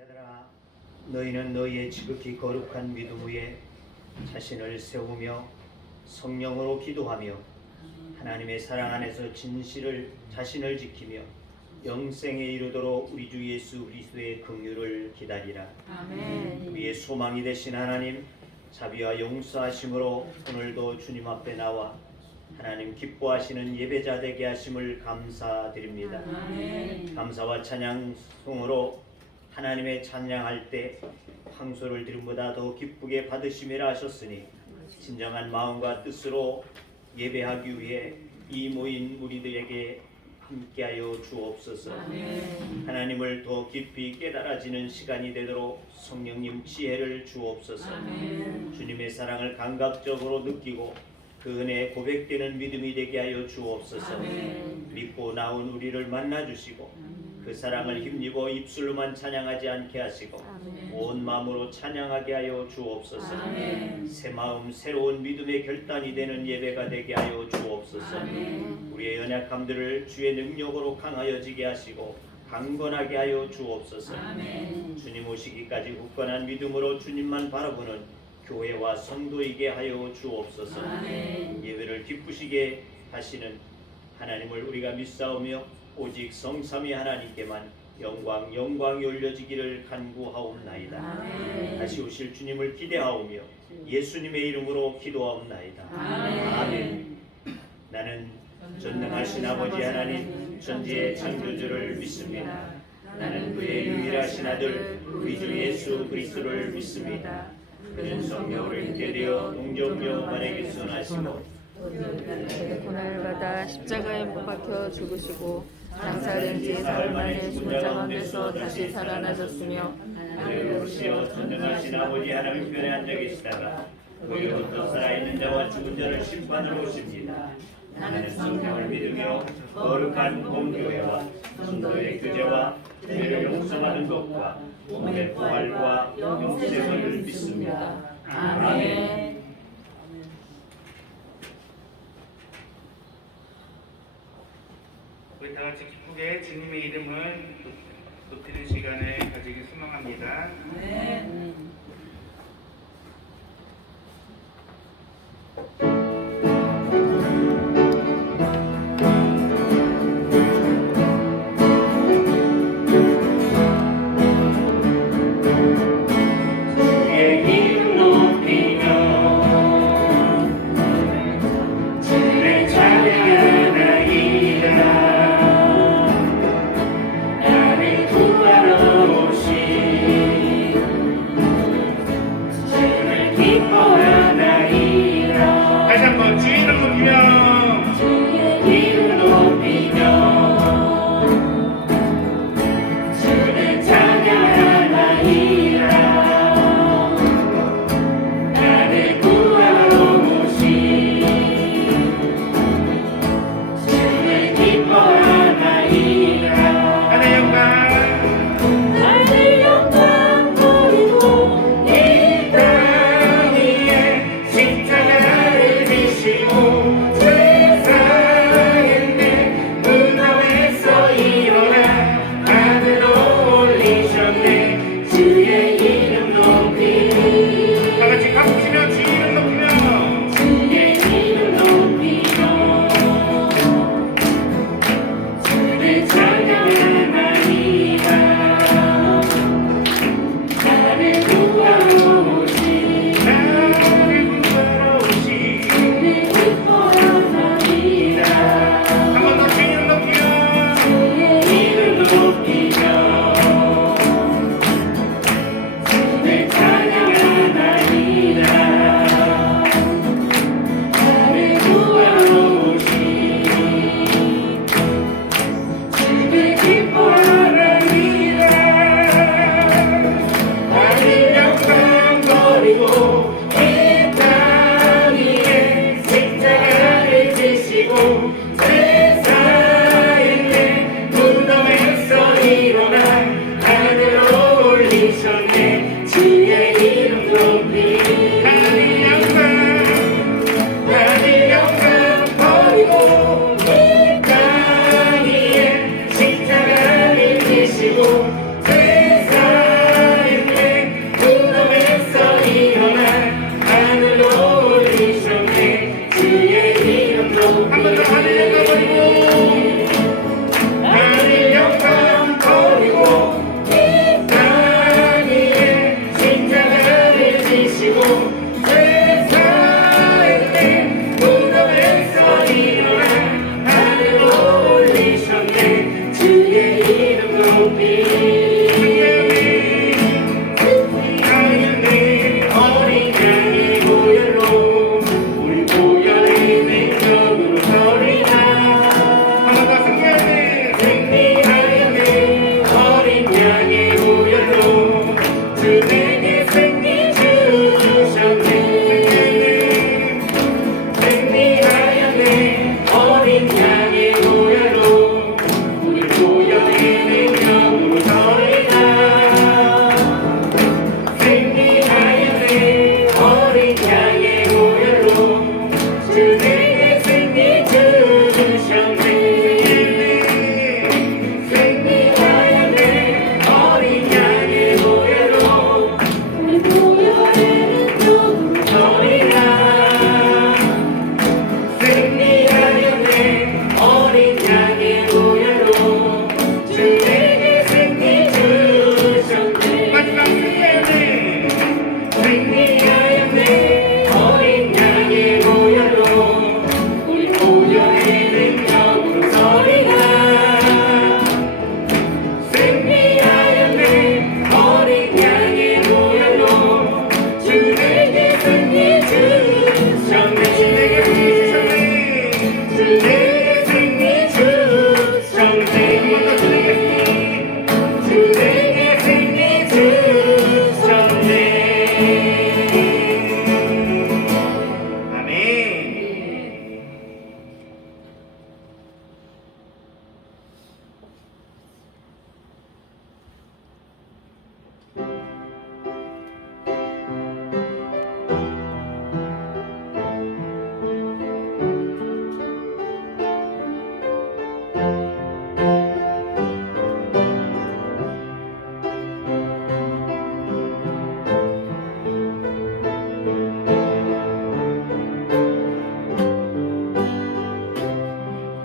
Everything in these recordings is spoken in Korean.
자들아, 너희는 너희의 지극히 거룩한 믿음 위에 자신을 세우며 성령으로 기도하며 하나님의 사랑 안에서 진실을 자신을 지키며 영생에 이르도록 우리 주 예수 그리스도의 긍휼을 기다리라. 아멘. 우리의 소망이 되신 하나님, 자비와 용서하심으로 오늘도 주님 앞에 나와 하나님 기뻐하시는 예배자 되게 하심을 감사드립니다. 아멘. 감사와 찬양송으로 하나님의 찬양할 때 황소를 드림보다 더 기쁘게 받으심이라 하셨으니 진정한 마음과 뜻으로 예배하기 위해 이 모인 우리들에게 함께하여 주옵소서. 아멘. 하나님을 더 깊이 깨달아지는 시간이 되도록 성령님 지혜를 주옵소서. 아멘. 주님의 사랑을 감각적으로 느끼고 그 은혜에 고백되는 믿음이 되게 하여 주옵소서. 아멘. 믿고 나온 우리를 만나주시고 그 사랑을 힘입어 입술로만 찬양하지 않게 하시고 아멘. 온 마음으로 찬양하게 하여 주옵소서. 아멘. 새 마음 새로운 믿음의 결단이 되는 예배가 되게 하여 주옵소서. 아멘. 우리의 연약함들을 주의 능력으로 강하여지게 하시고 강건하게 하여 주옵소서. 아멘. 주님 오시기까지 굳건한 믿음으로 주님만 바라보는 교회와 성도이게 하여 주옵소서. 아멘. 예배를 기쁘시게 하시는 하나님을 우리가 믿사오며 오직 성삼위 하나님께만 영광이 올려지기를 간구하옵나이다. 아멘. 다시 오실 주님을 기대하오며 예수님의 이름으로 기도하옵나이다. 아멘. 나는 전능하신 아버지 하나님 천지의 창조주를 믿습니다. 나는 그의 유일하신 아들 우리 주 예수 그리스도를 믿습니다. 그는 성령으로 잉태되어 동정녀 마리아에게 순하시고 고난을 받아 십자가에 못 박혀 죽으시고 장사된 지 사흘 만에 죽은 자 가운데서 다시 살아나셨으며 하늘로시어 전능하신 아버지 하나님 편에 앉아 계시다가 그로부터 살아있는 자와 죽은 자를 심판으로 오십니다. 나는 성령을 믿으며 거룩한 공교회와 성도의 교제와 죄를 용서받는 것과 몸의 부활과 영생을 믿습니다. 아멘. 우리 다 같이 기쁘게 주님의 이름을 높이는 시간을 가지길 소망합니다.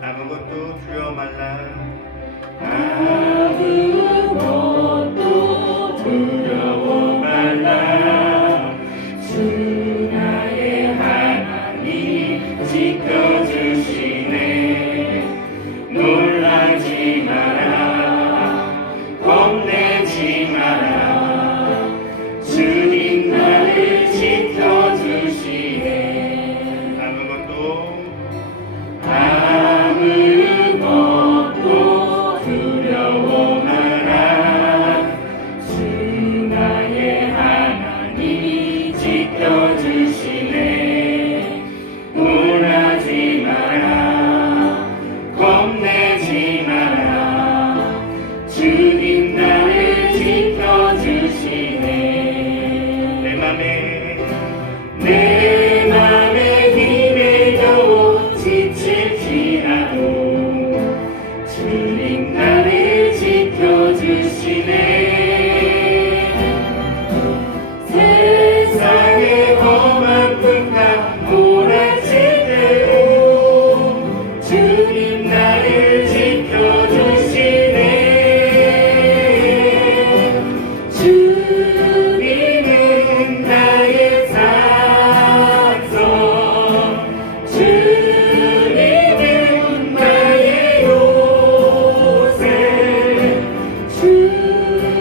아무것도 두려워 말라. 아무것도 두려워 말라. 주 나의 하나님 지켜주시네. 놀라지 마라. 겁내지 마라. 주님 나를 지켜주시네. 아무것도 두려워 마라. 주 나의 하나님이 지켜주시네. 놀라지 마라. 겁내지 마라. 주님 나를 지켜주시네. 내 맘에 힘에 겨워 지칠지라도 주님 나를 지켜주시네. 세상의 험한 풍파 몰아칠 때도 주님 나를 지켜주시네. 주님은 나의 산성, 주님은 나의 요새, 주님은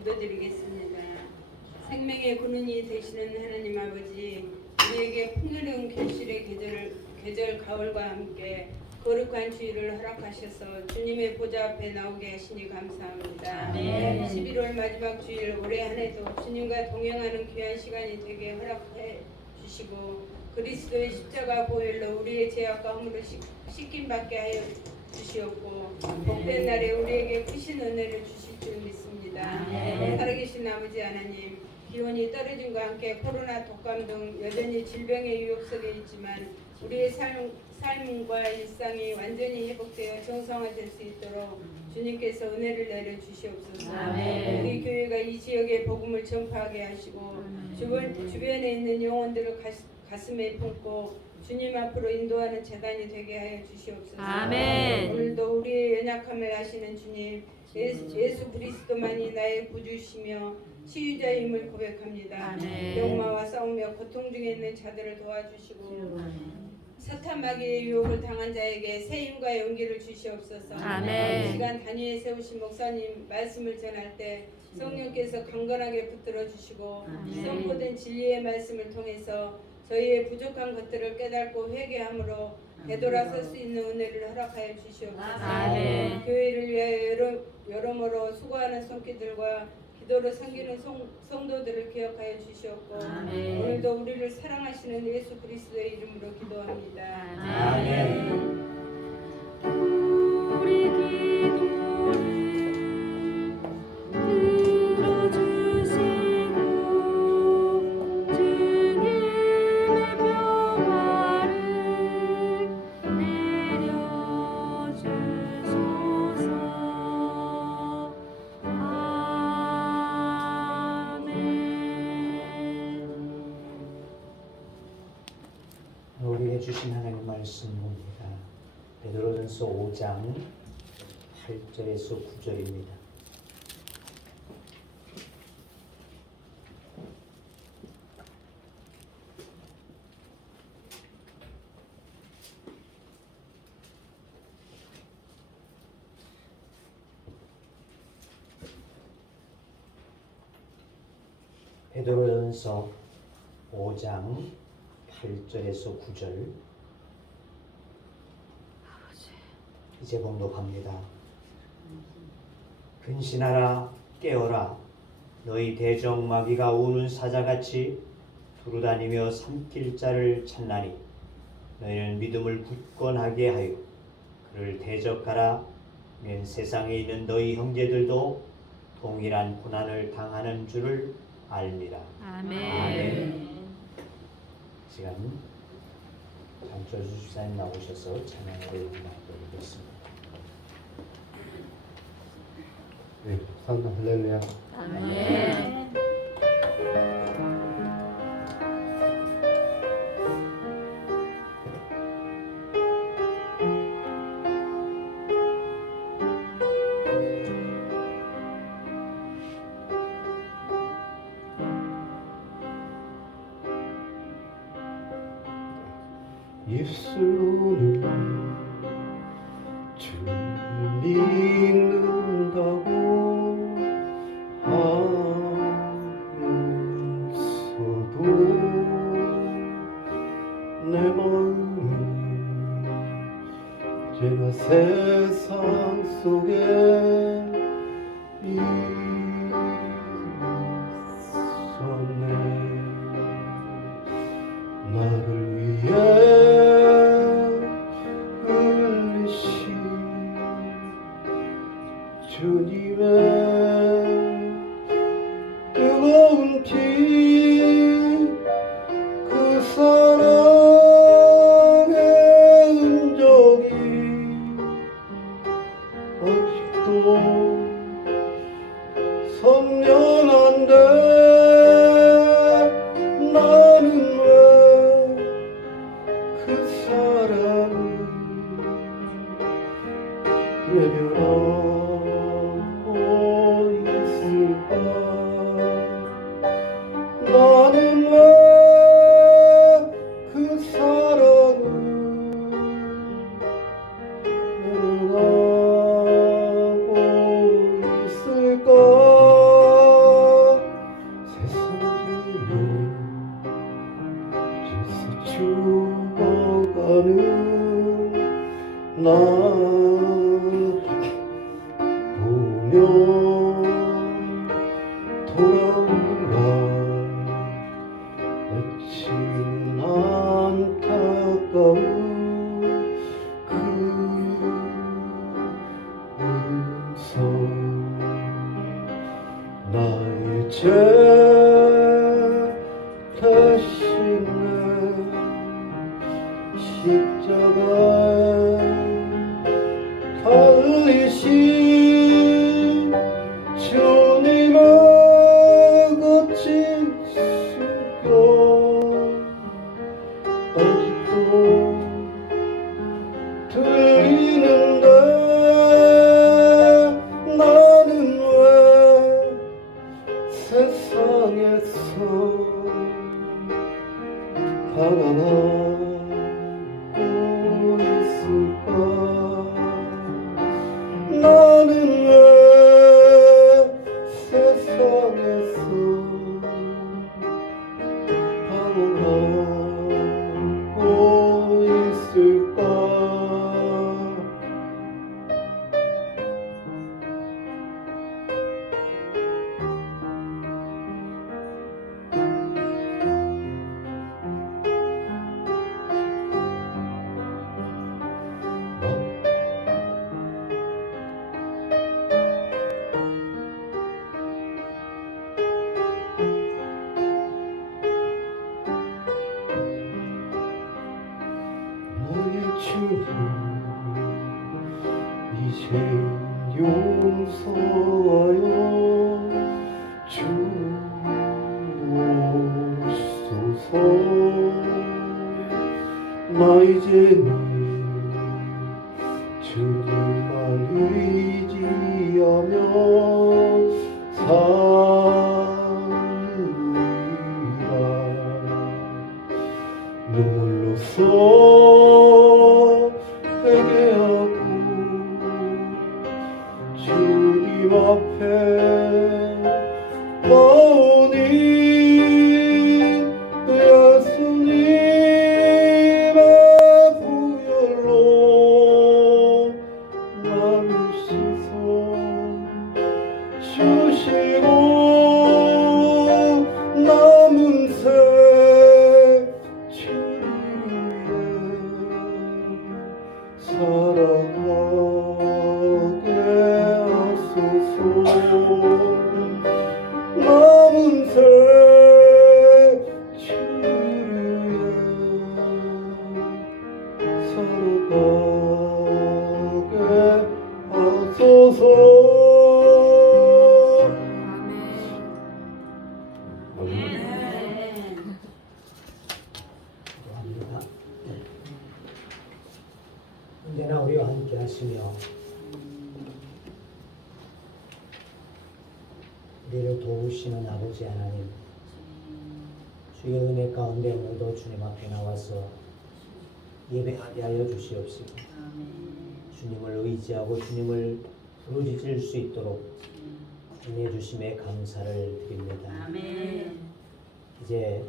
기도드리겠습니다. 생명의 근원이 되시는 하나님 아버지, 우리에게 풍요로운 결실의 계절 가을과 함께 거룩한 주일을 허락하셔서 주님의 보좌 앞에 나오게 하시니 감사합니다. 11월 마지막 주일 올해 한 해도 주님과 동행하는 귀한 시간이 되게 허락해 주시고 그리스도의 십자가 보혈로 우리의 죄악과 허물을 씻김 받게 하여 주시옵고 복된 날에 우리에게 크신 은혜를 주실 줄 믿습니다. 살아계신 아버지 하나님, 기온이 떨어짐과 함께 코로나, 독감 등 여전히 질병의 유혹 속에 있지만 우리의 삶과 일상이 완전히 회복되어 정상화될 수 있도록 주님께서 은혜를 내려 주시옵소서. 우리 교회가 이 지역에 복음을 전파하게 하시고 주변에 있는 영혼들을 가슴에 품고 주님 앞으로 인도하는 재단이 되게 하여 주시옵소서. 오늘도 우리의 연약함을 아시는 주님, 예수 그리스도만이 나의 구주시며 치유자임을 고백합니다. 병마와 싸우며 고통 중에 있는 자들을 도와주시고 사탄 마귀의 유혹을 당한 자에게 새 힘과 용기를 주시옵소서. 이 시간 단위에 세우신 목사님 말씀을 전할 때 성령께서 강건하게 붙들어 주시고 선포된 진리의 말씀을 통해서 저희의 부족한 것들을 깨닫고 회개함으로 되돌아설 수 있는 은혜를 허락하여 주시옵소서. 교회를 위하여 여러모로 수고하는 손길들과 기도로 섬기는 성도들을 기억하여 주시옵고 오늘도 우리를 사랑하시는 예수 그리스도의 이름으로 기도합니다. 아멘. 우리 기도를 들어주시고 주님의 평화를 내려주소서. 우리에게 주신 하나님의 말씀입니다. 베드로전서 5장 8절에서 9절입니다. 베드로전서 5장 8절에서 9절 이제 봉독합니다. 근신하라 깨어라 너희 대적 마귀가 우는 사자같이 두루다니며 삼킬 자를 찾나니 너희는 믿음을 굳건하게 하여 그를 대적하라. 면 세상에 있는 너희 형제들도 동일한 고난을 당하는 줄을 알미라. 아멘. 시간 장철수 집사님 나오셔서 찬양을 나누겠습니다. 네, 산다 할렐루야. 아멘. 입술로는 주 믿는다고 하면서도 내 마음은 제가 세상 속에 있었네. 나를 위해 흘리신 주님의 뜨거운 피, 그 사랑의 흔적이 아직도 선명한데 나는 왜 그 사랑을 외면하고 있을까? 나 돌아오라 외치는 안타까운 그 음성 나의 죄 대신에 십자가에 달리신 주님의 거친 수고 아직도 들리는데 나는 왜 세상에서 화가 나고 있을까 나는 왜 세상에서 화가 나고 있을까 너의 주님 이제 용서하여 주옵소서 나 이제는 주님만 의지하며 살리라 눈물로써 회개하고 주님 앞에 나오니 예수님의 보혈로 나를 씻어 주시고 남은 새 주를 살아가게 하소서 남은 새 주를 살아가게 하소서 합니다. 언제나 우리와 함께 하시며 우리를 도우시는 아버지 하나님, 주의 은혜 가운데 오늘도 주님 앞에 나와서 예배하게 하여 주시옵시고 주님을 의지하고 주님을 부르짖을 수 있도록 은혜 주심에 감사를 드립니다. 이제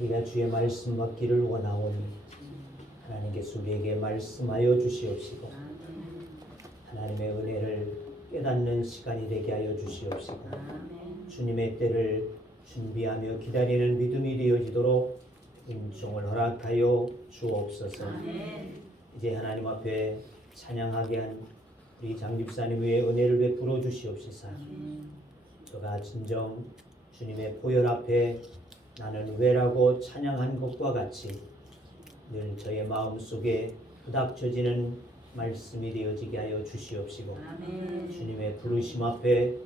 우리가 주의 말씀 받기를 원하오니 하나님께서 우리에게 말씀하여 주시옵시고 하나님의 은혜를 깨닫는 시간이 되게 하여 주시옵시고 주님의 때를 준비하며 기다리는 믿음이 되어지도록 은총을 허락하여 주옵소서. 이제 하나님 앞에 찬양하게 한 우리 장집사님 위에 은혜를 베풀어 주시옵시사. 저가 진정 주님의 보혈 앞에 나는 왜라고 찬양한 것과 같이 늘 저의 마음속에 부닥쳐지는 말씀이 되어지게 하여 주시옵시고 주님의 부르심 앞에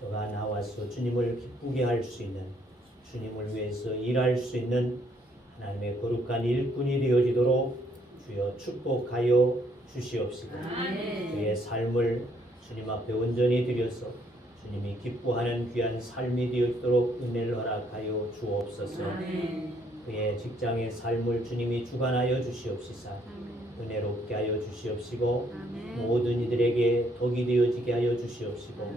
저가 나와서 주님을 기쁘게 할 수 있는, 주님을 위해서 일할 수 있는 하나님의 거룩한 일꾼이 되어지도록 주여 축복하여 주시옵시고 저의 삶을 주님 앞에 온전히 드려서 주님이 기뻐하는 귀한 삶이 되어지도록 은혜를 허락하여 주옵소서. 그의 직장의 삶을 주님이 주관하여 주시옵시사 은혜롭게 하여 주시옵시고 모든 이들에게 덕이 되어지게 하여 주시옵시고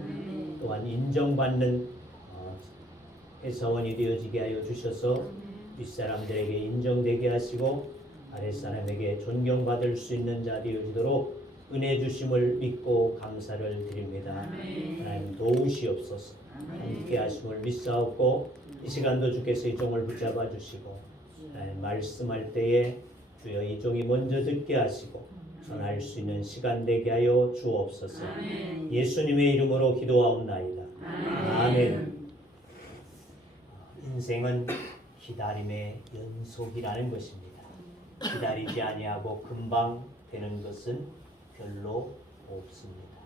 또한 인정받는 회사원이 되어지게 하여 주셔서 윗사람들에게 인정되게 하시고 아랫사람에게 존경받을 수 있는 자 되어지도록 은혜 주심을 믿고 감사를 드립니다. 하나님 도우시옵소서. 함께 하심을 믿사옵고 이 시간도 주께서 이 종을 붙잡아 주시고 하나님 말씀할 때에 주여 이 종이 먼저 듣게 하시고 전할 수 있는 시간 되게 하여 주옵소서. 예수님의 이름으로 기도하옵나이다. 아멘. 인생은 기다림의 연속이라는 것입니다. 기다리지 아니하고 금방 되는 것은 별로 없습니다.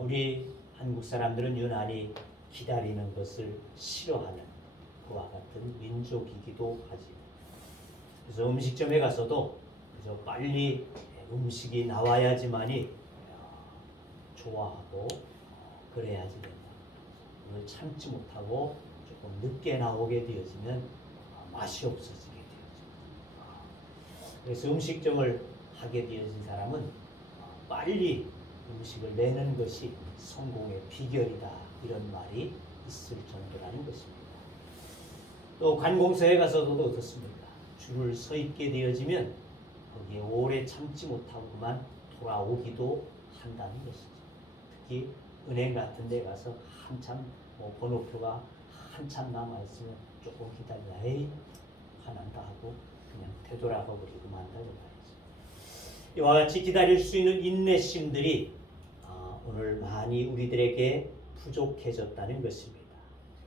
우리 한국 사람들은 유난히 기다리는 것을 싫어하는 그와 같은 민족이기도 하지. 그래서 음식점에 가서도 그저 빨리 음식이 나와야지만이 좋아하고 그래야지 된다. 오늘 참지 못하고 조금 늦게 나오게 되어지면 맛이 없어지게 되어져. 그래서 음식점을 하게 되어진 사람은 빨리 음식을 내는 것이 성공의 비결이다. 이런 말이 있을 정도라는 것입니다. 또 관공서에 가서도 어떻습니까? 줄을 서 있게 되어지면 거기에 오래 참지 못하고 그만 돌아오기도 한다는 것이죠. 특히 은행 같은 데 가서 한참 번호표가 한참 남아있으면 조금 기다리다 에이 화난다 하고 그냥 되돌아가 버리고 만다고 말이죠. 이와 같이 기다릴 수 있는 인내심들이 오늘 많이 우리들에게 부족해졌다는 것입니다.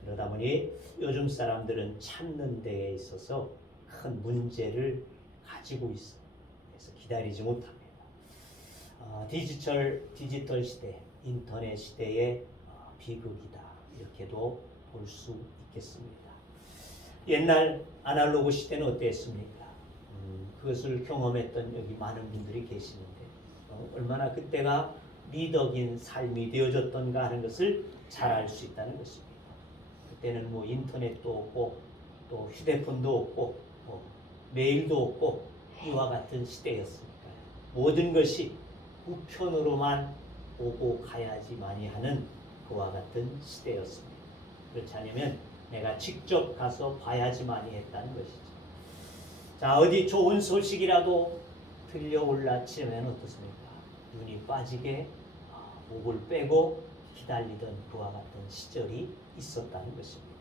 그러다 보니 요즘 사람들은 참는 데에 있어서 큰 문제를 가지고 있어요. 그래서 기다리지 못합니다. 디지털 시대, 인터넷 시대의 비극이다. 이렇게도 볼 수 있겠습니다. 옛날 아날로그 시대는 어땠습니까? 그것을 경험했던 여기 많은 분들이 계시는데 얼마나 그때가 미덕인 삶이 되어졌던가 하는 것을 잘 알 수 있다는 것입니다. 그때는 인터넷도 없고 또 휴대폰도 없고 메일도 없고 이와 같은 시대였으니까요. 모든 것이 우편으로만 오고 가야지만이 하는 그와 같은 시대였습니다. 그렇지 않으면 내가 직접 가서 봐야지만이 했다는 것이죠. 자, 어디 좋은 소식이라도 들려올라 치면 어떻습니까? 눈이 빠지게 목을 빼고 기다리던 그와 같은 시절이 있었다는 것입니다.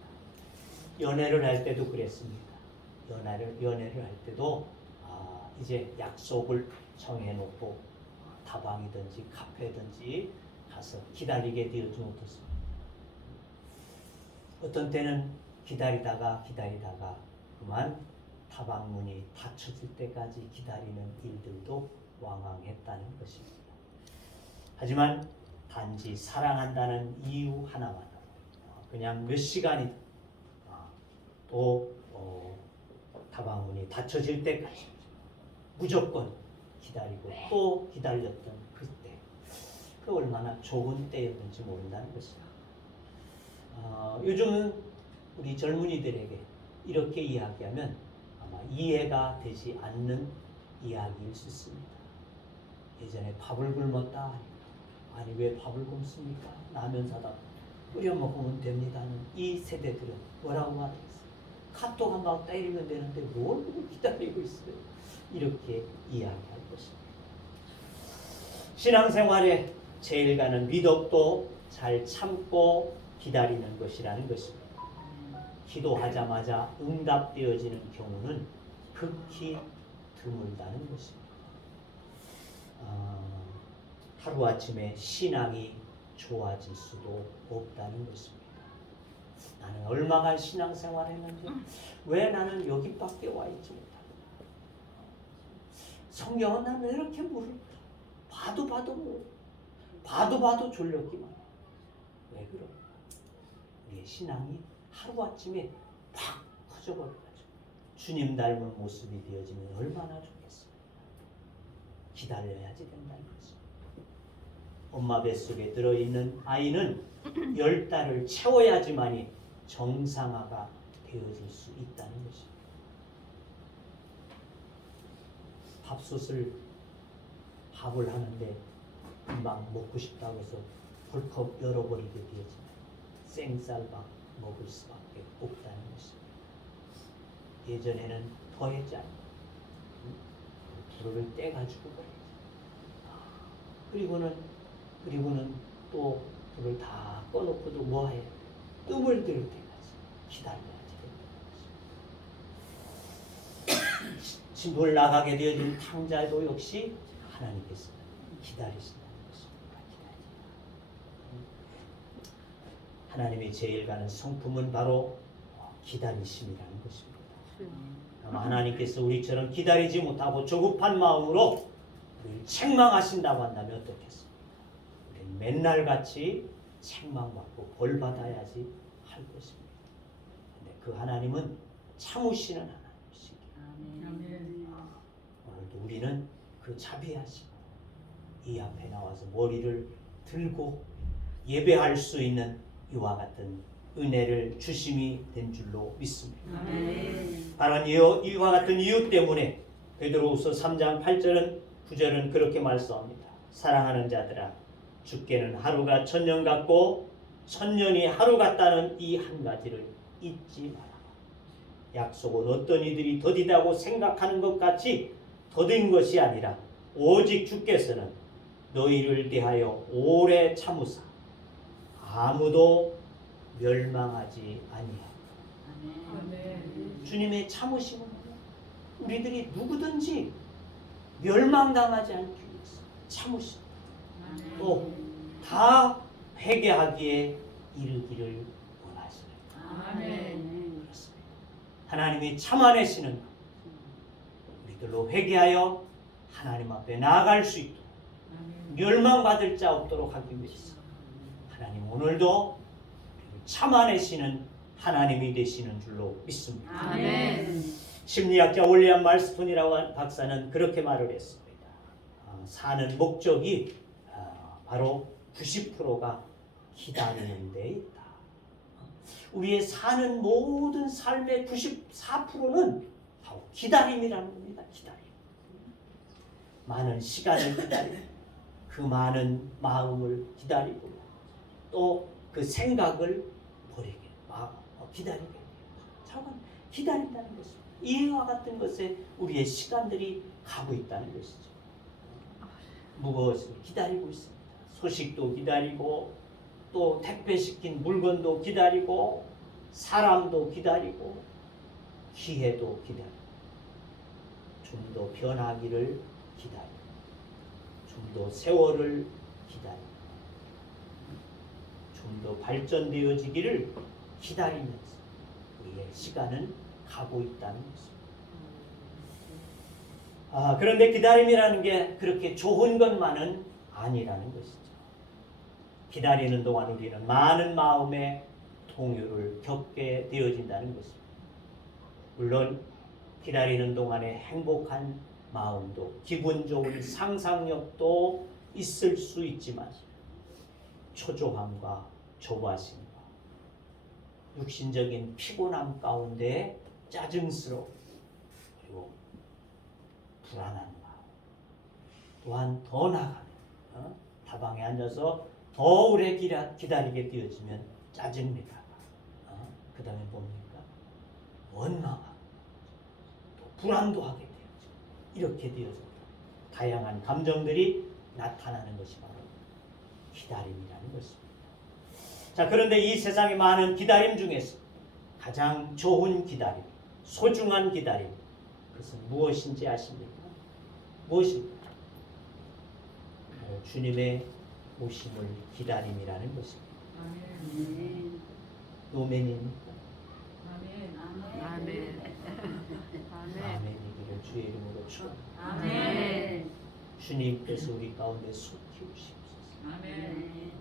연애를 할 때도 그랬습니다. 연애를 할 때도 이제 약속을 정해놓고 다방이든지 카페든지 가서 기다리게 되어지면 어떻습니까? 어떤 때는 기다리다가 그만 다방문이 닫혀질 때까지 기다리는 일들도 왕왕했다는 것입니다. 하지만 단지 사랑한다는 이유 하나만으로 그냥 몇 시간이든 또 다방문이 닫혀질 때까지 무조건 기다리고 또 기다렸던 그때 그 얼마나 좋은 때였는지 모른다는 것입니다. 요즘은 우리 젊은이들에게 이렇게 이야기하면 아마 이해가 되지 않는 이야기일 수 있습니다. 예전에 밥을 굶었다. 아니 왜 밥을 굶습니까? 라면 사다 끓여 먹으면 됩니다는 이 세대들은 뭐라고 말하겠어요? 카톡 한 방 때리면 되는데 뭘 기다리고 있어요? 이렇게 이야기할 것입니다. 신앙생활에 제일 가는 미덕도 잘 참고 기다리는 것이라는 것입니다. 기도하자마자 응답되어지는 경우는 극히 드물다는 것입니다. 하루아침에 신앙이 좋아질 수도 없다는 것입니다. 나는 얼마간 신앙생활 했는데 왜 나는 여기밖에 와 있지 못할까? 성경은 나는 왜 이렇게 모를까? 봐도 졸렸기만 해. 왜 그럴까? 우리의 신앙이 하루아침에 팍 커져버려가지고 주님 닮은 모습이 되어지면 얼마나 좋겠습니까? 기다려야지 된다는 거죠. 엄마 뱃속에 들어있는 아이는 10달을 채워야지만이 정상화가 되어질 수 있다는 것입니다. 밥을 하는데 금방 먹고 싶다고 해서 벌컥 열어버리게 되어지면 생쌀밥 먹을 수밖에 없다는 것입니다. 예전에는 더 했잖아요. 불을 떼가지고 그리고는 또 불을 다 꺼놓고도 뭐해? 뜸을 들을 때까지 기다려야지 된다는 것입니다. 진도를 나가게 되어진 탕자도 역시 하나님께서 기다리신다는 것입니다. 하나님이 제일 가는 성품은 바로 기다리심이라는 것입니다. 아마 하나님께서 우리처럼 기다리지 못하고 조급한 마음으로 우리를 책망하신다고 한다면 어떻겠습니까? 우리는 맨날 같이 책망받고 벌받아야지 할 것입니다. 근데 그 하나님은 참으시는 하나님이시기에 오늘도 우리는 그 자비하시고 이 앞에 나와서 머리를 들고 예배할 수 있는 이와 같은 은혜를 주심이 된 줄로 믿습니다. 바로 이와 같은 이유 때문에 베드로후서 3장 8절은 9절은 그렇게 말씀합니다. 사랑하는 자들아, 주께는 하루가 천년 같고 천년이 하루 같다는 이 한 가지를 잊지 마라. 약속은 어떤 이들이 더디다고 생각하는 것 같이 더딘 것이 아니라 오직 주께서는 너희를 대하여 오래 참으사 아무도 멸망하지 아니하고. 주님의 참으심은 우리들이 누구든지 멸망당하지 않기 위해서 참으심. 또 다 회개하기에 이르기를 원하시는 그렇습니다. 하나님이 참아내시는 우리들로 회개하여 하나님 앞에 나아갈 수 있도록 멸망받을 자 없도록 하기 위해서 하나님 오늘도 참아내시는 하나님이 되시는 줄로 믿습니다. 아멘. 심리학자 올리안 말스톤이라고 하는 박사는 그렇게 말을 했습니다. 사는 목적이 바로 90%가 기다리는 데 있다. 우리의 사는 모든 삶의 94%는 바로 기다림이라는 겁니다. 기다림. 많은 시간을 기다리고 그 많은 마음을 기다리고 또 그 생각을 버리게 기다리게 돼요. 저건 기다린다는 것입니다. 이와 같은 것에 우리의 시간들이 가고 있다는 것이죠. 무엇을 기다리고 있습니다. 소식도 기다리고 또 택배시킨 물건도 기다리고 사람도 기다리고 기회도 기다리고 좀 더 변하기를 기다리고 좀 더 세월을 기다리고 좀 더 발전되어지기를 기다리면서 우리의 시간은 가고 있다는 것입니다. 그런데 기다림이라는 게 그렇게 좋은 것만은 아니라는 것이죠. 기다리는 동안 우리는 많은 마음의 동요를 겪게 되어진다는 것입니다. 물론 기다리는 동안에 행복한 마음도 기분 좋은 상상력도 있을 수 있지만 초조함과 조바심과 육신적인 피곤함 가운데 짜증스러움 그리고 불안한 마음 또한 더 나아가면 다방에 앉아서 더 오래 기다리게 되어지면 짜증내다가 그 다음에 뭡니까? 원망하고 또 불안도 하게 되어지고 이렇게 되어서 다양한 감정들이 나타나는 것이 바로 기다림이라는 것입니다. 자, 그런데 이 세상의 많은 기다림 중에서 가장 좋은 기다림, 소중한 기다림, 그것은 무엇인지 아십니까? 무엇입니까? 주님의 오심을 기다림이라는 것입니다. 노멘입니까? 아멘. 아멘이기를 주의 이름으로 축원합니다. 아멘. 주님께서 우리 가운데 속히 오시옵소서. 아멘.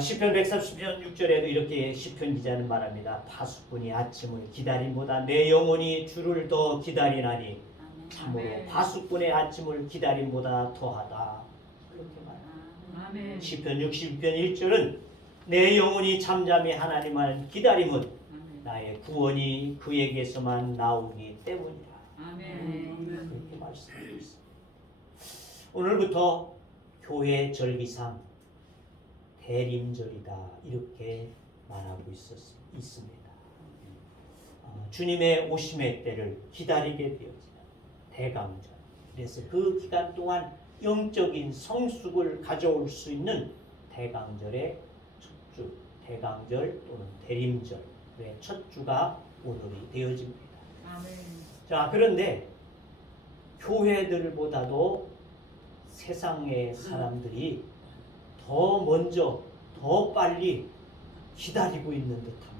시편 130편 6절에도 이렇게 시편 기자는 말합니다. 파수꾼이 아침을 기다림보다 내 영혼이 주를 더 기다리나니 참으로 파수꾼의 아침을 기다림보다 더하다. 그렇게 말합니다. 시편 61편 1절은 내 영혼이 잠잠히 하나님을 기다림은 나의 구원이 그에게서만 나오기 때문이라. 그렇게 말씀하고 있습니다. 오늘부터 교회 절기상 대림절이다 이렇게 말하고 있습니다. 주님의 오심의 때를 기다리게 되어지는 대강절. 그래서 그 기간 동안 영적인 성숙을 가져올 수 있는 대강절의 첫 주, 대강절 또는 대림절의 첫 주가 오늘이 되어집니다. 자, 그런데 교회들보다도 세상의 사람들이 더 먼저, 더 빨리 기다리고 있는 듯합니다.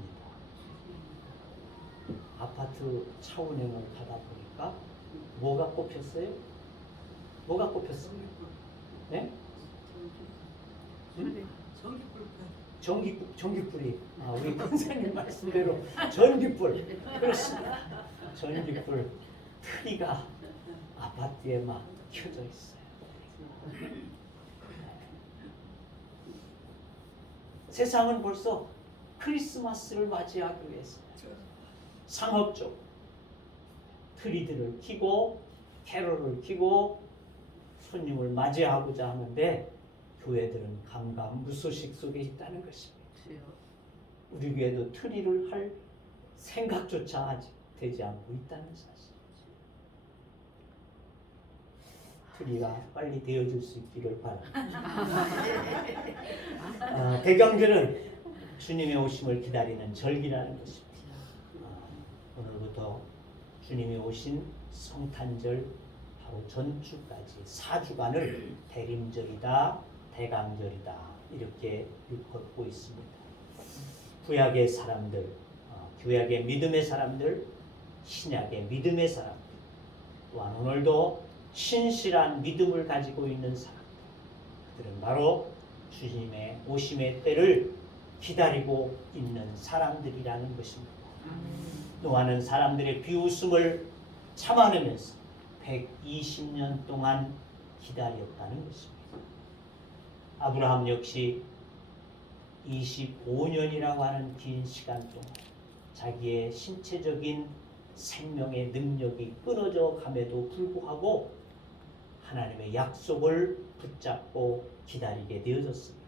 아파트 차 운행을 가다 보니까 뭐가 꼽혔어요? 뭐가 꼽혔어요? 네? 전기불이. 우리 선생님 말씀대로 전기불. 그렇습니다. 전기불 트리가 아파트에 막 켜져 있어요. 세상은 벌써 크리스마스를 맞이하기 위해서 상업적 트리들을 켜고 캐롤을 켜고 손님을 맞이하고자 하는데 교회들은 감감무소식 속에 있다는 것입니다. 우리 교회도 트리를 할 생각조차 아직 되지 않고 있다는 사실. 트리가 빨리 되어줄 수 있기를 바랍니다. 대강절은 주님의 오심을 기다리는 절기라는 것입니다. 오늘부터 주님이 오신 성탄절 바로 전주까지 4주간을 대림절이다, 대강절이다 이렇게 일컫고 있습니다. 구약의 사람들, 구약의 믿음의 사람들, 신약의 믿음의 사람들, 또한 오늘도 신실한 믿음을 가지고 있는 사람들, 그들은 바로 주님의 오심의 때를 기다리고 있는 사람들이라는 것입니다. 노아는 사람들의 비웃음을 참아내면서 120년 동안 기다렸다는 것입니다. 아브라함 역시 25년이라고 하는 긴 시간 동안 자기의 신체적인 생명의 능력이 끊어져 감에도 불구하고 하나님의 약속을 붙잡고 기다리게 되어졌습니다.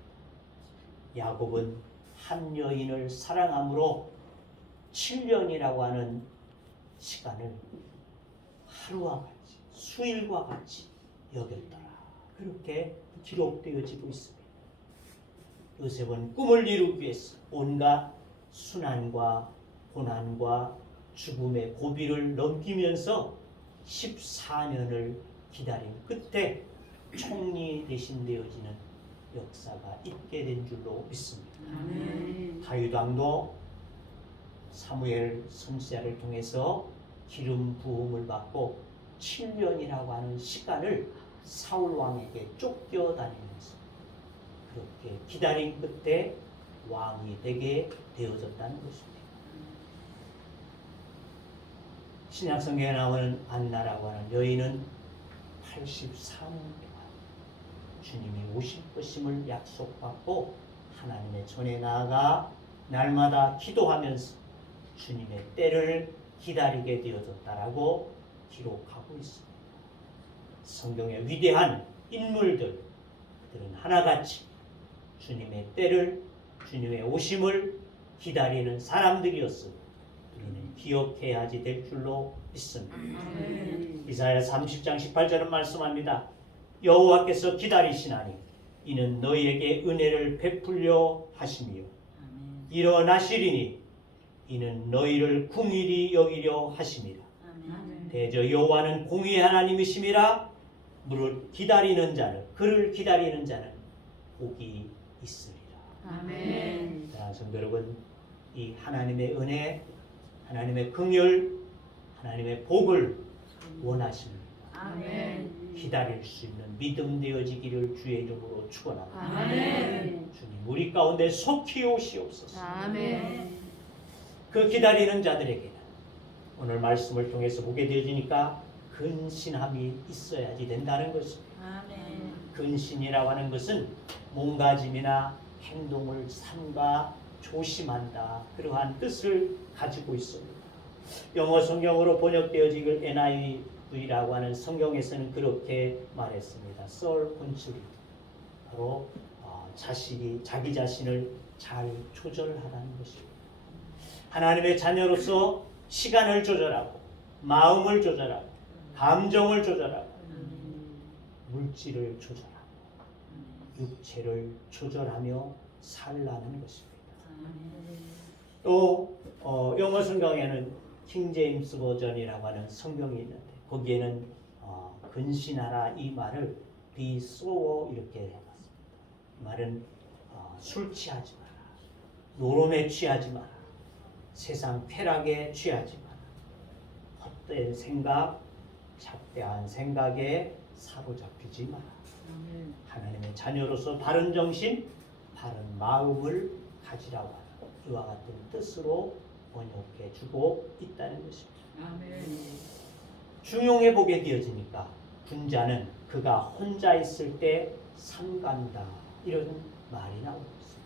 야곱은 한 여인을 사랑함으로 7년이라고 하는 시간을 하루와 같이 수일과 같이 여겼더라. 그렇게 기록되어지고 있습니다. 요셉은 꿈을 이루기 위해서 온갖 순환과 고난과 죽음의 고비를 넘기면서 14년을 기다린 끝에 총리 대신 되어지는 역사가 있게 된 줄로 믿습니다. 다윗 왕도 사무엘 선지자를 통해서 기름 부음을 받고 7년이라고 하는 시간을 사울 왕에게 쫓겨다니면서 그렇게 기다린 끝에 왕이 되게 되어졌다는 것입니다. 신약 성경에 나오는 안나라고 하는 여인은 84년 동안 주님이 오실 것임을 약속받고 하나님의 전에 나아가 날마다 기도하면서 주님의 때를 기다리게 되어졌다라고 기록하고 있습니다. 성경의 위대한 인물들, 그들은 하나같이 주님의 때를, 주님의 오심을 기다리는 사람들이었으므로 우리는 기억해야지 될 줄로 믿습니다. 이사야 30장 18절은 말씀합니다. 여호와께서 기다리시나니 이는 너희에게 은혜를 베풀려 하시며 일어나시리니 이는 너희를 궁일이 여기려 하심이라. 대저 여호와는 공의의 하나님이심이라. 무릇 기다리는 자는, 그를 기다리는 자는 복이 있으리라. 아멘. 자, 성도 여러분, 이 하나님의 은혜, 하나님의 긍휼, 하나님의 복을 원하십니다. 아멘. 기다릴 수 있는 믿음 되어지기를 주의 이름으로 축원합니다. 아멘. 주님 우리 가운데 속히 오시옵소서. 아멘. 그 기다리는 자들에게는 오늘 말씀을 통해서 보게 되어지니까 근신함이 있어야지 된다는 것입니다. 아멘. 근신이라고 하는 것은 몸가짐이나 행동을 삼가 조심한다, 그러한 뜻을 가지고 있습니다. 영어 성경으로 번역되어지길 NIV라고 하는 성경에서는 그렇게 말했습니다. Soul control, 바로 자기 자신을 잘 조절하라는 것입니다. 하나님의 자녀로서 시간을 조절하고 마음을 조절하고 감정을 조절하고 물질을 조절하고 육체를 조절하며 살라는 것입니다. 또 영어 성경에는 킹 제임스 버전이라고 하는 성경이 있는데 거기에는 근신하라 이 말을 be sober 이렇게 해놨습니다. 이 말은 술 취하지 마라, 노름에 취하지 마라, 세상 쾌락에 취하지 마라, 헛된 생각, 잡대한 생각에 사로잡히지 마라. 하나님의 자녀로서 바른 정신, 바른 마음을 가지라고 하는 이와 같은 뜻으로 번역해 주고 있다는 것입니다. 중용해 보게 되어지니까 군자는 그가 혼자 있을 때 삼간다 이런 말이 나오고 있습니다.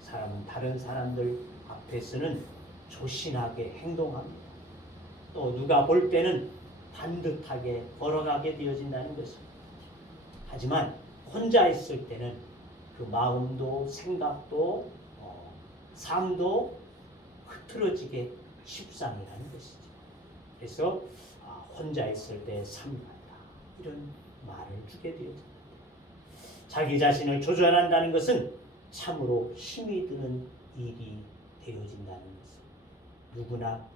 사람은 다른 사람들 앞에서는 조신하게 행동합니다. 또 누가 볼 때는 반듯하게 걸어가게 되어진다는 것입니다. 하지만 혼자 있을 때는 그 마음도 생각도 삶도 흐트러지게 십상이라는 것이죠. 그래서 혼자 있을 때 삼간다 이런 말을 주게 되어집니다. 자기 자신을 조절한다는 것은 참으로 힘이 드는 일이 되어진다는 것은 누구나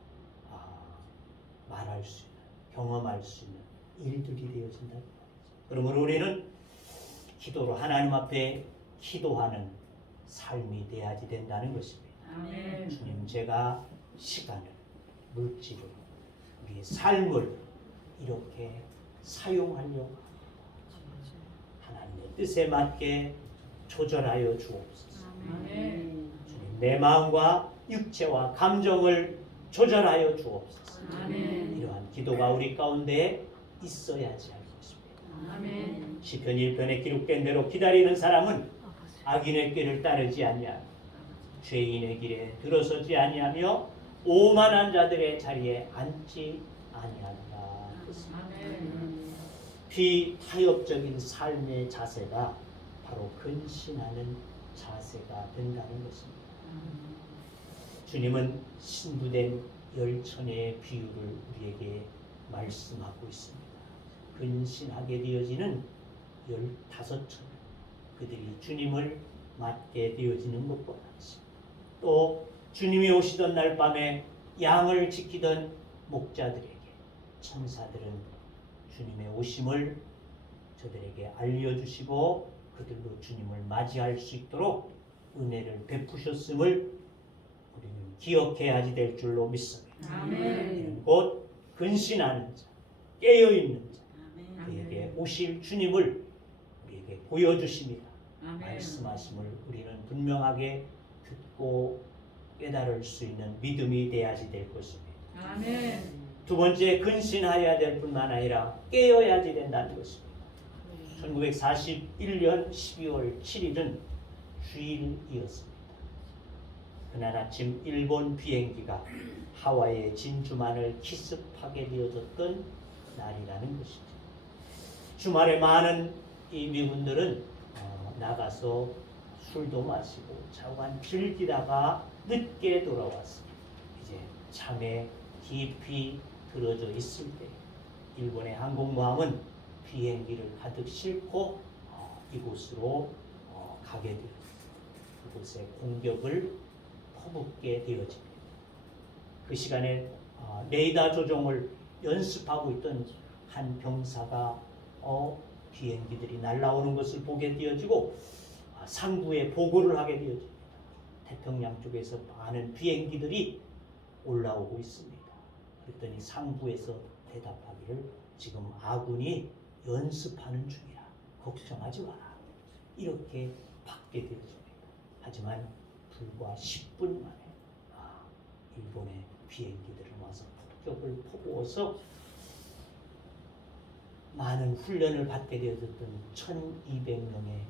말할 수 있는, 경험할 수 있는 일들이 되어진다는 말이죠. 그러므로 우리는 기도로 하나님 앞에 기도하는 삶이 돼야지 된다는 것입니다. 주님, 제가 시간을, 물질을, 우리의 삶을 이렇게 사용하려고 하나님의 뜻에 맞게 조절하여 주옵소서. 주님, 내 마음과 육체와 감정을 조절하여 주옵소서. 이러한 기도가 우리 가운데 있어야지 할 것입니다. 시편 1편에 기록된 대로 기다리는 사람은 악인의 길을 따르지 아니하며 죄인의 길에 들어서지 아니하며 오만한 자들의 자리에 앉지 아니한다. 비타협적인 삶의 자세가 바로 근신하는 자세가 된다는 것입니다. 주님은 신부된 10처녀의 비유를 우리에게 말씀하고 있습니다. 근신하게 되어지는 15처녀, 그들이 주님을 맞게 되어지는 것과 같이 또 주님이 오시던 날 밤에 양을 지키던 목자들에게 천사들은 주님의 오심을 저들에게 알려주시고 그들로 주님을 맞이할 수 있도록 은혜를 베푸셨음을 우리는 기억해야지 될 줄로 믿습니다. 이는 곧 근신하는 자, 깨어있는 자, 그에게 오실 주님을 우리에게 보여주십니다. 말씀하심을 우리는 분명하게 듣고 깨달을 수 있는 믿음이 돼야지 될 것입니다. 두 번째, 근신하여야 될 뿐만 아니라 깨어야지 된다는 것입니다. 1941년 12월 7일은 주일이었습니다. 그날 아침 일본 비행기가 하와이의 진주만을 기습하게 되어졌던 날이라는 것이죠. 주말에 많은 이 미군들은 나가서 술도 마시고 자관 즐기다가 늦게 돌아왔습니다. 이제 잠에 깊이 들어져 있을 때 일본의 항공모함은 비행기를 가득 싣고 이곳으로 가게 되었습니다. 그곳에 공격을 퍼붓게 되어집니다. 그 시간에 레이더 조종을 연습하고 있던 한 병사가 비행기들이 날아오는 것을 보게 되어지고 상부에 보고를 하게 되어집니다. 태평양 쪽에서 많은 비행기들이 올라오고 있습니다. 그랬더니 상부에서 대답하기를 지금 아군이 연습하는 중이라 걱정하지 마라. 이렇게 받게 되어집니다. 하지만 불과 10분 만에 일본의 비행기들은 와서 폭격을 퍼부어서 많은 훈련을 받게 되어졌던 1200명의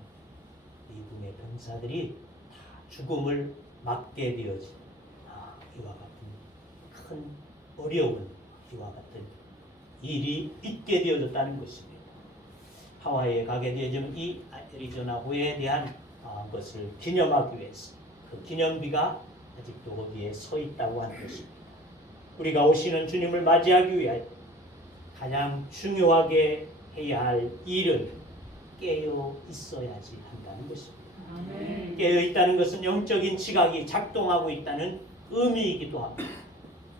미군의 병사들이 다 죽음을 맞게 되어진 이와 같은 큰 어려운 이와 같은 일이 있게 되어졌다는 것입니다. 하와이에 가게 되어지면 이 애리조나호에 대한 것을 기념하기 위해서 그 기념비가 아직도 거기에 서 있다고 하는 것입니다. 우리가 오시는 주님을 맞이하기 위하여 가장 중요하게 해야 할 일은 깨어 있어야지 한다는 것입니다. 깨어 있다는 것은 영적인 지각이 작동하고 있다는 의미이기도 합니다.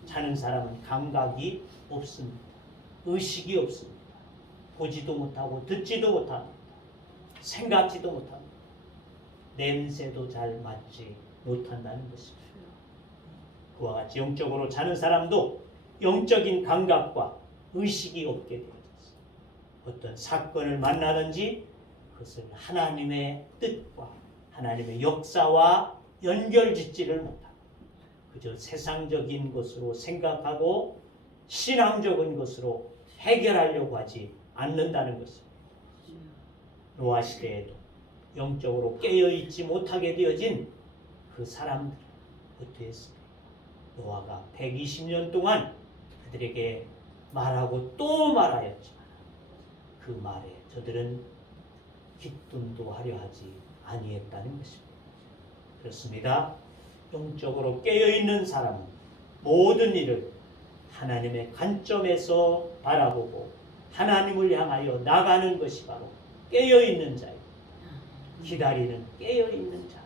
자는 사람은 감각이 없습니다. 의식이 없습니다. 보지도 못하고 듣지도 못합니다. 생각지도 못합니다. 냄새도 잘 맡지 못한다는 것입니다. 그와 같이 영적으로 자는 사람도 영적인 감각과 의식이 없게 되어졌습니다. 어떤 사건을 만나든지 그것을 하나님의 뜻과 하나님의 역사와 연결짓지를 못하고 그저 세상적인 것으로 생각하고 신앙적인 것으로 해결하려고 하지 않는다는 것입니다. 노아 시대에도 영적으로 깨어있지 못하게 되어진 그 사람들은 어떻게 했습니까? 노아가 120년 동안 그들에게 말하고 또 말하였지만 그 말에 저들은 기쁨도 하려 하지 아니했다는 것입니다. 그렇습니다. 영적으로 깨어있는 사람은 모든 일을 하나님의 관점에서 바라보고 하나님을 향하여 나가는 것이 바로 깨어있는 자예요. 기다리는 깨어있는 자.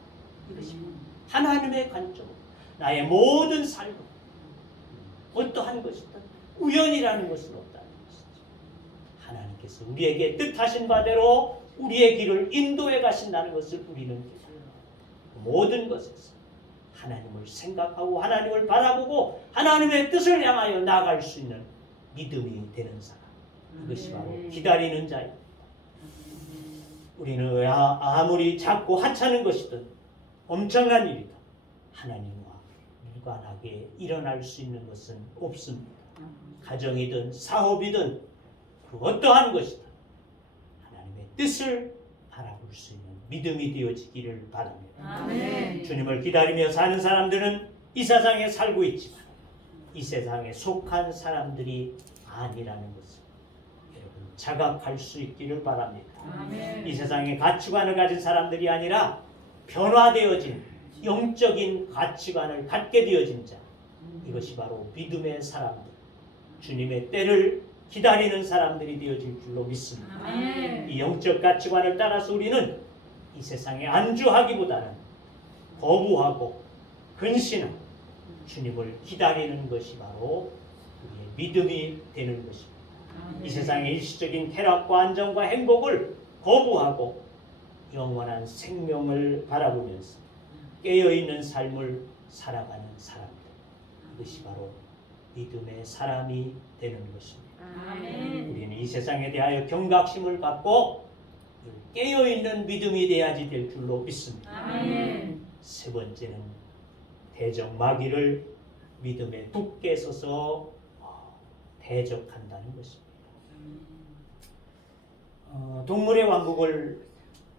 이것입니다. 하나님의 관점. 나의 모든 삶은 어떠한 것이든 우연이라는 것은 없다는 것이죠. 하나님께서 우리에게 뜻하신 바대로 우리의 길을 인도해 가신다는 것을 우리는 깨달아요. 모든 것에서 하나님을 생각하고 하나님을 바라보고 하나님의 뜻을 향하여 나아갈 수 있는 믿음이 되는 사람. 그것이 바로 기다리는 자입니다. 우리는 아무리 작고 하찮은 것이든 엄청난 일이든 하나님과 무관하게 일어날 수 있는 것은 없습니다. 가정이든 사업이든 그 어떠한 것이든 하나님의 뜻을 바라볼 수 있는 믿음이 되어지기를 바랍니다. 아멘. 주님을 기다리며 사는 사람들은 이 세상에 살고 있지만 이 세상에 속한 사람들이 아니라는 것을 여러분 자각할 수 있기를 바랍니다. 아멘. 이 세상의 가치관을 가진 사람들이 아니라 변화되어진 영적인 가치관을 갖게 되어진 자, 이것이 바로 믿음의 사람들, 주님의 때를 기다리는 사람들이 되어질 줄로 믿습니다. 아멘. 이 영적 가치관을 따라서 우리는 이 세상에 안주하기보다는 거부하고 근신하고 주님을 기다리는 것이 바로 우리의 믿음이 되는 것입니다. 이 세상의 일시적인 쾌락과 안정과 행복을 거부하고 영원한 생명을 바라보면서 깨어있는 삶을 살아가는 사람들, 이것이 바로 믿음의 사람이 되는 것입니다. 아멘. 우리는 이 세상에 대하여 경각심을 갖고 깨어있는 믿음이 돼야지 될 줄로 믿습니다. 아멘. 세 번째는 대적마귀를 믿음에 굳게 서서 대적한다는 것입니다. 동물의 왕국을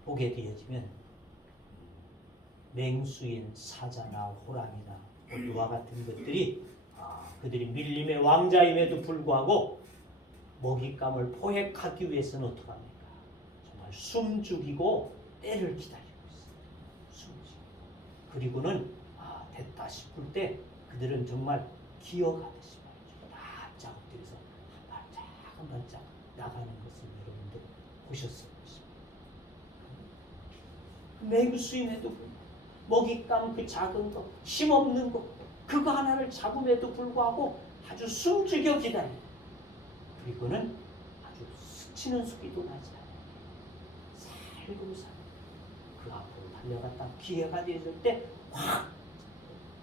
보게 되어지면 맹수인 사자나 호랑이나 이와 같은 것들이 그들이 밀림의 왕자임에도 불구하고 먹잇감을 포획하기 위해서는 어떻게 합니까? 정말 숨죽이고 때를 기다리고 있어요. 숨죽이고. 그리고는 됐다 싶을 때 그들은 정말 기어가듯이 바짝 엎드려서 한 발짝 나가는 것을 여러분들 보셨을 것입니다. 맹수임에도 먹잇감 그 작은 거, 힘없는 거, 그거 하나를 잡음에도 불구하고 아주 숨죽여 기다려요. 그리고는 아주 스치는 소리도 나지 않아요. 살금살 그 앞으로 달려갔다 기회가 되어질 때 확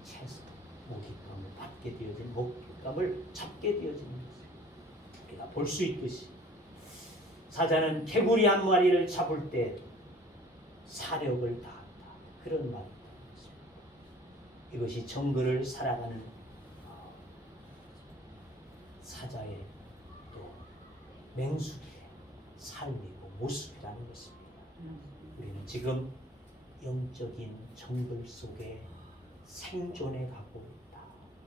채서 먹잇감을 받게 되어진 먹잇감을 잡게 되어지는 것을 우리가 볼 수 있듯이 사자는 개구리 한 마리를 잡을 때 사력을 다한다. 그런 말이 있습니다. 이것이 정글을 살아가는 사자의 또 맹수들의 삶이고 모습이라는 것입니다. 우리는 지금 영적인 정글 속에 생존해 가고 있다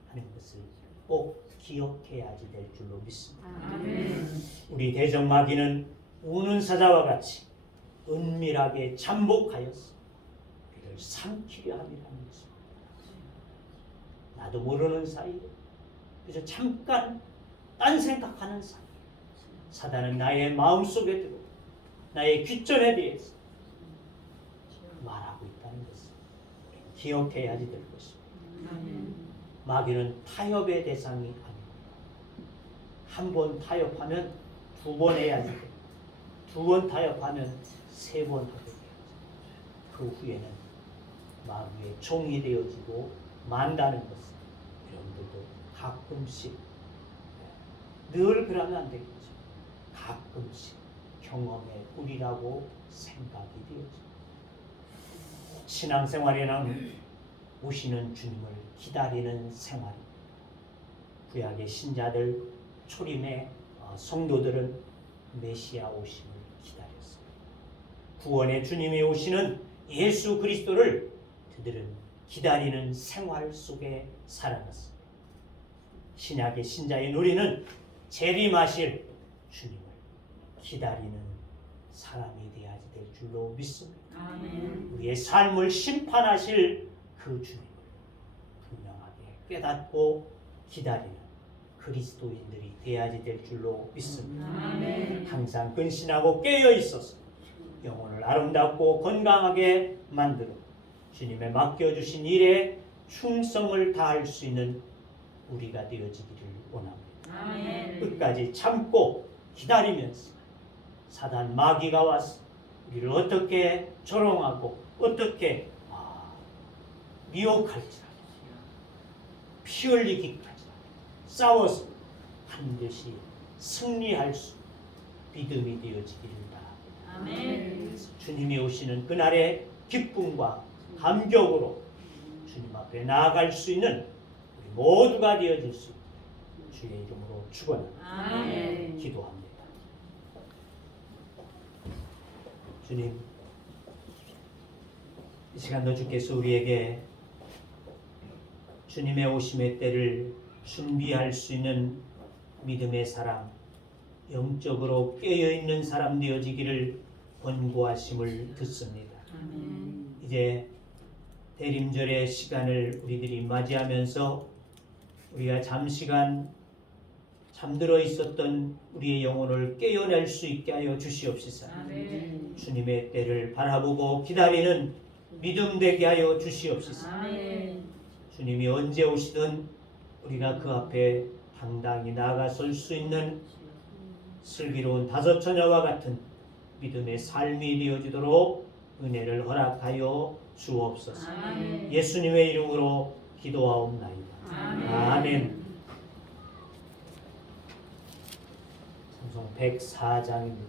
하는 것을 꼭 기억해야지 될 줄로 믿습니다. 아멘. 우리 대적마귀는 우는 사자와 같이 은밀하게 잠복하였어 그를 삼키려 함이라는 것입니다. 나도 모르는 사이에 그래서 잠깐 딴 생각하는 사이 사단은 나의 마음속에 들어 나의 귀전에 대해서 말하고 있다는 것을 기억해야지 될 것입니다. 마귀는 타협의 대상이 아닙니다. 한 번 타협하면 2번 해야지 돼요. 2번 타협하면 3번 하게 돼요. 그 후에는 마귀의 종이 되어지고 만다는 것은 여러분들도 가끔씩, 늘 그러면 안 되겠죠. 가끔씩 경험의 꿀이라고 생각이 되어집니다. 신앙생활에는 오시는 주님을 기다리는 생활입니다. 구약의 신자들, 초림의 성도들은 메시아 오심을 기다렸습니다. 구원의 주님이 오시는 예수 그리스도를 그들은 기다리는 생활 속에 살아갔습니다. 신약의 신자인 우리는 재림하실 주님을 기다리는 사람이 되어야지 될 줄로 믿습니다. 우리의 삶을 심판하실 그 주님을 분명하게 깨닫고 기다리는 그리스도인들이 되어야지 될 줄로 믿습니다. 항상 근신하고 깨어 있어서 영혼을 아름답고 건강하게 만들어 주님의 맡겨주신 일에 충성을 다할 수 있는 우리가 되어지기를 원합니다. 끝까지 참고 기다리면서 사단 마귀가 와서 우리를 어떻게 조롱하고 어떻게 미혹할지, 피 흘리기까지 싸워서 반드시 승리할 수 믿음이 되어지기를 바랍니다. 주님이 오시는 그날의 기쁨과 감격으로 주님 앞에 나아갈 수 있는 우리 모두가 되어질 수 있는 주의 이름으로 축원합니다. 기도합니다. 주님, 이 시간도 주께서 우리에게 주님의 오심의 때를 준비할 수 있는 믿음의 사람, 영적으로 깨어있는 사람 되어지기를 권고하심을 듣습니다. 이제 대림절의 시간을 우리들이 맞이하면서 우리가 잠시간 잠들어 있었던 우리의 영혼을 깨어낼 수 있게 하여 주시옵소서. 주님의 때를 바라보고 기다리는 믿음 되게 하여 주시옵소서. 주님이 언제 오시든 우리가 그 앞에 당당히 나아가설 수 있는 슬기로운 다섯 처녀와 같은 믿음의 삶이 되어지도록 은혜를 허락하여 주옵소서. 예수님의 이름으로 기도하옵나이다. 아멘. 찬송 104장입니다.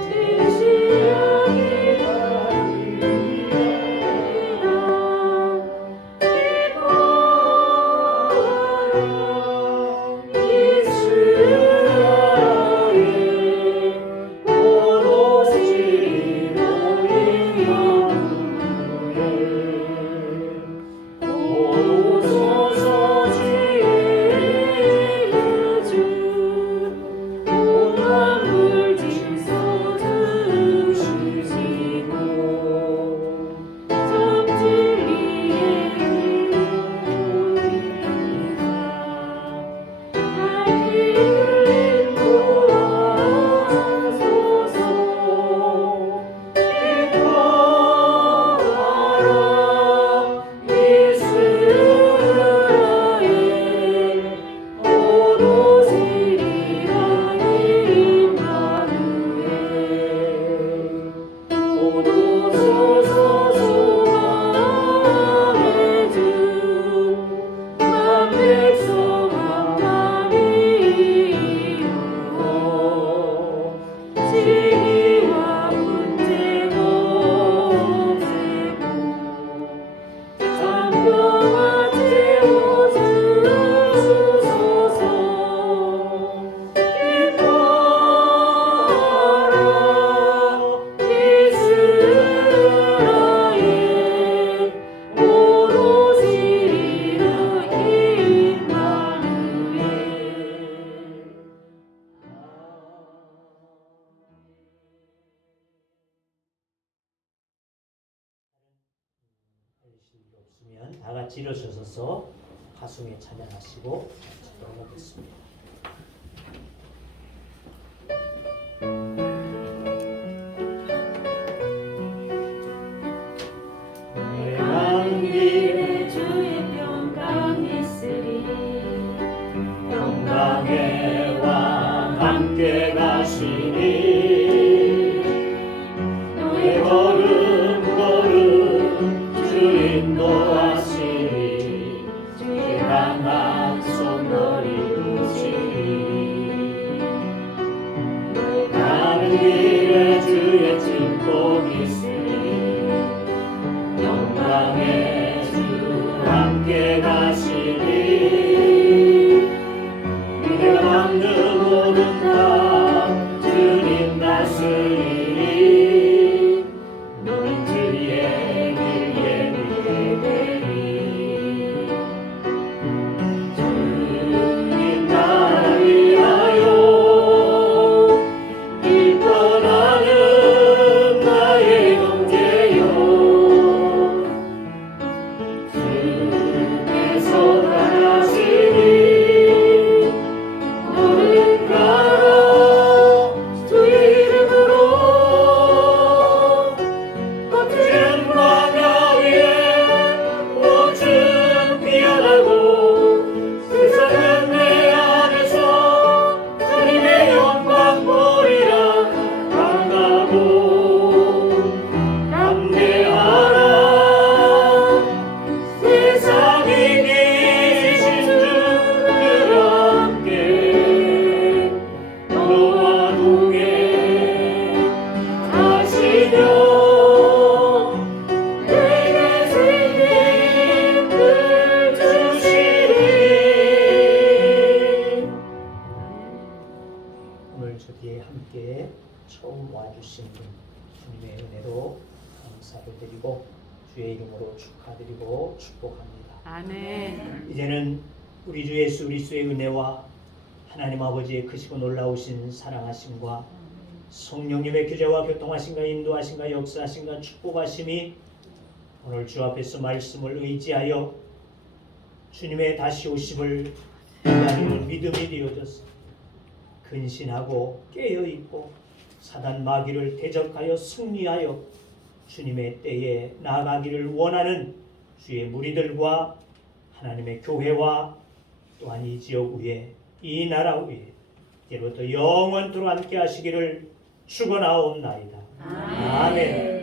내 시야에 다 같이 일어서서 가슴에 찬양하시고 찾도록 하겠습니다. 가는 길에 주의 평강이 있으리 평강의 왕 함께 가시니 너의 걸음 주 인도하시니 주의 강한 손 너를 이루시니 가는 길에 주의 축복이 있으니 영광의 주 함께 가시니 내가 막는 모든 다 주님 다스리니 너는 주의 길 예비되니 주님 나를 위하여 기뻐하는 나의 형제여 주께서 가시니 너는 가라 주의 이름으로 거친 광야 위에 꽃은 피어나고 세상은 내 안에서 주님의 영광 보리라 반가고 담대하라 세상이 계신 주님과 함께 너와 동행 하시며 내게 생명을 주시리. 오늘 저 뒤에 함께 처음 와주신 분 주님의 은혜로 감사를 드리고 주의 이름으로 축하드리고 축복합니다. 아멘. 이제는 우리 주 예수 그리스도의 은혜와 하나님 아버지의 크시고 놀라우신 사랑하심과 성령님의 교제와 교통하심과 인도하심과 역사하심과 축복하심이 오늘 주 앞에서 말씀을 의지하여 주님의 다시 오심을 기다리는 믿음이 되어져서 근신하고 깨어있고 사단 마귀를 대적하여 승리하여 주님의 때에 나아가기를 원하는 주의 무리들과 하나님의 교회와 또한 이 지역 위에 이 나라 위에 이제부터 영원토록 함께 하시기를 축원하옵나이다. 아멘.